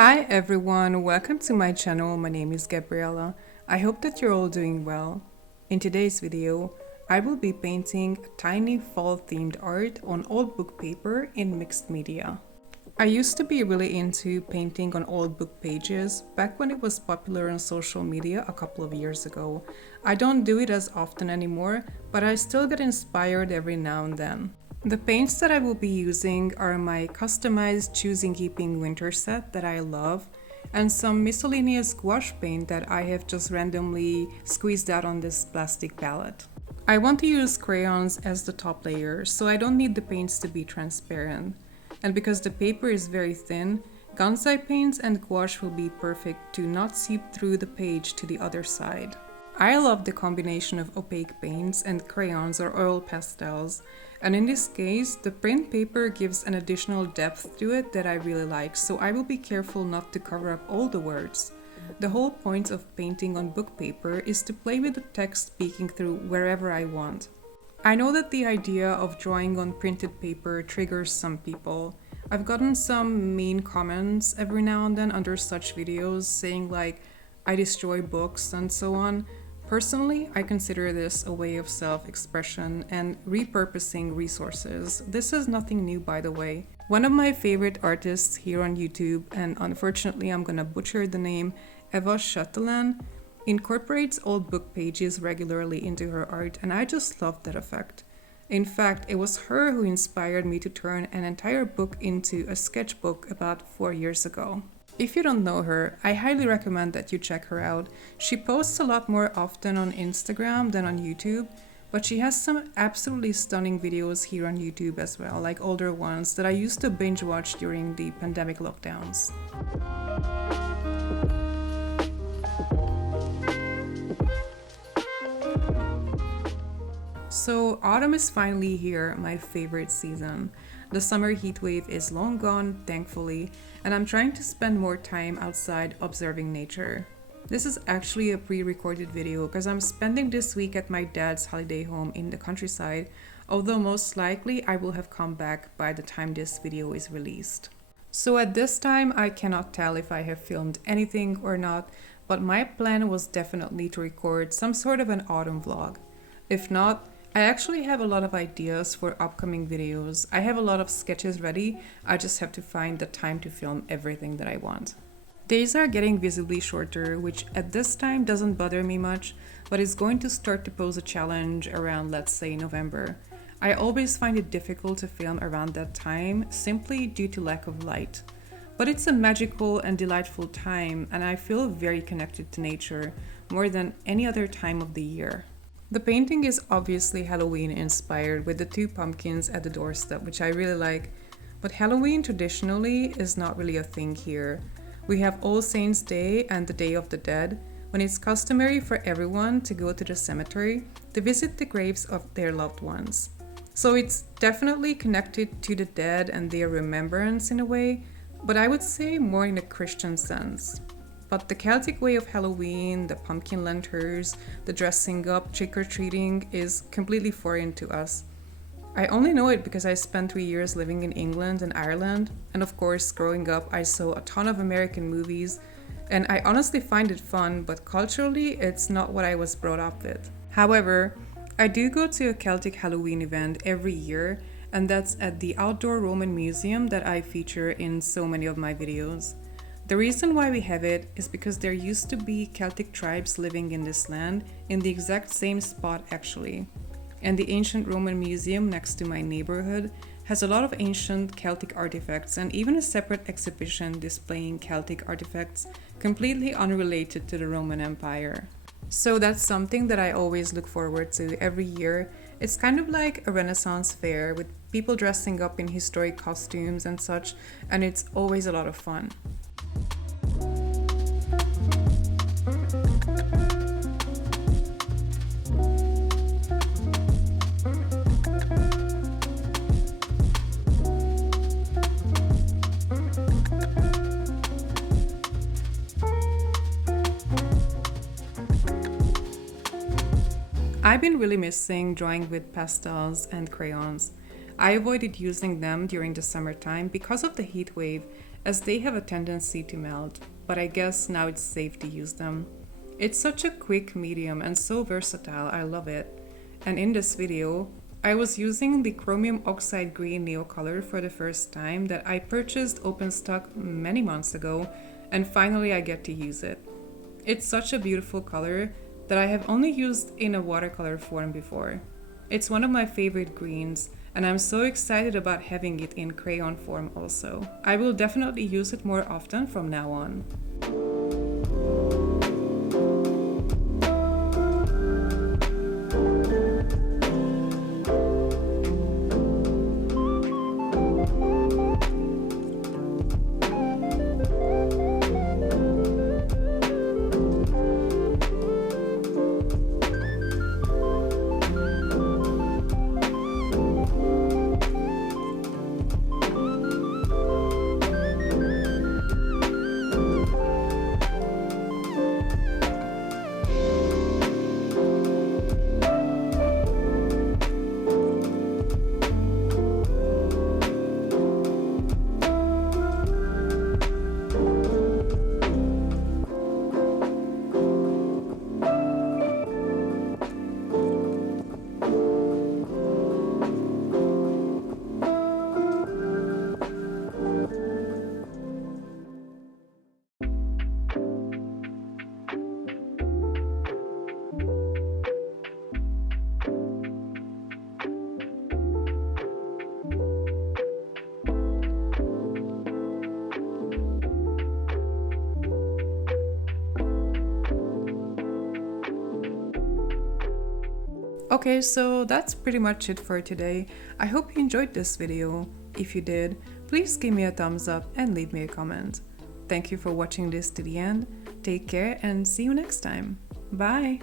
Hi everyone, welcome to my channel. My name is Gabriella. I hope that you're all doing well. In today's video, I will be painting a tiny fall themed art on old book paper in mixed media. I used to be really into painting on old book pages back when it was popular on social media a couple of years ago. I don't do it as often anymore, but I still get inspired every now and then. The paints that I will be using are my customized Choosing Keeping winter set that I love, and some miscellaneous gouache paint that I have just randomly squeezed out on this plastic palette. I want to use crayons as the top layer, so I don't need the paints to be transparent. And because the paper is very thin, Gansai paints and gouache will be perfect to not seep through the page to the other side. I love the combination of opaque paints and crayons or oil pastels, and in this case, the print paper gives an additional depth to it that I really like, so I will be careful not to cover up all the words. The whole point of painting on book paper is to play with the text peeking through wherever I want. I know that the idea of drawing on printed paper triggers some people. I've gotten some mean comments every now and then under such videos saying like, I destroy books and so on. Personally, I consider this a way of self-expression and repurposing resources. This is nothing new, by the way. One of my favorite artists here on YouTube, and unfortunately I'm gonna butcher the name, Eva Shuttleland, incorporates old book pages regularly into her art, and I just love that effect. In fact, it was her who inspired me to turn an entire book into a sketchbook about 4 years ago. If you don't know her, I highly recommend that you check her out. She posts a lot more often on Instagram than on YouTube, but she has some absolutely stunning videos here on YouTube as well, like older ones that I used to binge watch during the pandemic lockdowns. So autumn is finally here, my favorite season. The summer heat wave is long gone, thankfully, and I'm trying to spend more time outside observing nature. This is actually a pre-recorded video because I'm spending this week at my dad's holiday home in the countryside, although most likely I will have come back by the time this video is released. So at this time I cannot tell if I have filmed anything or not, but my plan was definitely to record some sort of an autumn vlog. If not, I actually have a lot of ideas for upcoming videos. I have a lot of sketches ready, I just have to find the time to film everything that I want. Days are getting visibly shorter, which at this time doesn't bother me much, but is going to start to pose a challenge around, let's say, November. I always find it difficult to film around that time, simply due to lack of light. But it's a magical and delightful time, and I feel very connected to nature, more than any other time of the year. The painting is obviously Halloween inspired with the two pumpkins at the doorstep, which I really like, but Halloween traditionally is not really a thing here. We have All Saints' Day and the Day of the Dead, when it's customary for everyone to go to the cemetery to visit the graves of their loved ones. So it's definitely connected to the dead and their remembrance in a way, but I would say more in a Christian sense. But the Celtic way of Halloween, the pumpkin lanterns, the dressing up, trick-or-treating is completely foreign to us. I only know it because I spent 3 years living in England and Ireland, and of course growing up I saw a ton of American movies, and I honestly find it fun, but culturally it's not what I was brought up with. However, I do go to a Celtic Halloween event every year, and that's at the Outdoor Roman Museum that I feature in so many of my videos. The reason why we have it is because there used to be Celtic tribes living in this land, in the exact same spot actually. And the ancient Roman museum next to my neighborhood has a lot of ancient Celtic artifacts and even a separate exhibition displaying Celtic artifacts completely unrelated to the Roman Empire. So that's something that I always look forward to every year. It's kind of like a Renaissance fair with people dressing up in historic costumes and such, and it's always a lot of fun. I've been really missing drawing with pastels and crayons. I avoided using them during the summertime because of the heat wave, as they have a tendency to melt, but I guess now it's safe to use them. It's such a quick medium and so versatile, I love it. And in this video, I was using the chromium oxide green Neocolor for the first time that I purchased open stock many months ago, and finally I get to use it. It's such a beautiful color that I have only used in a watercolor form before. It's one of my favorite greens, and I'm so excited about having it in crayon form also. I will definitely use it more often from now on. Okay, so that's pretty much it for today. I hope you enjoyed this video. If you did, please give me a thumbs up and leave me a comment. Thank you for watching this to the end. Take care and see you next time. Bye!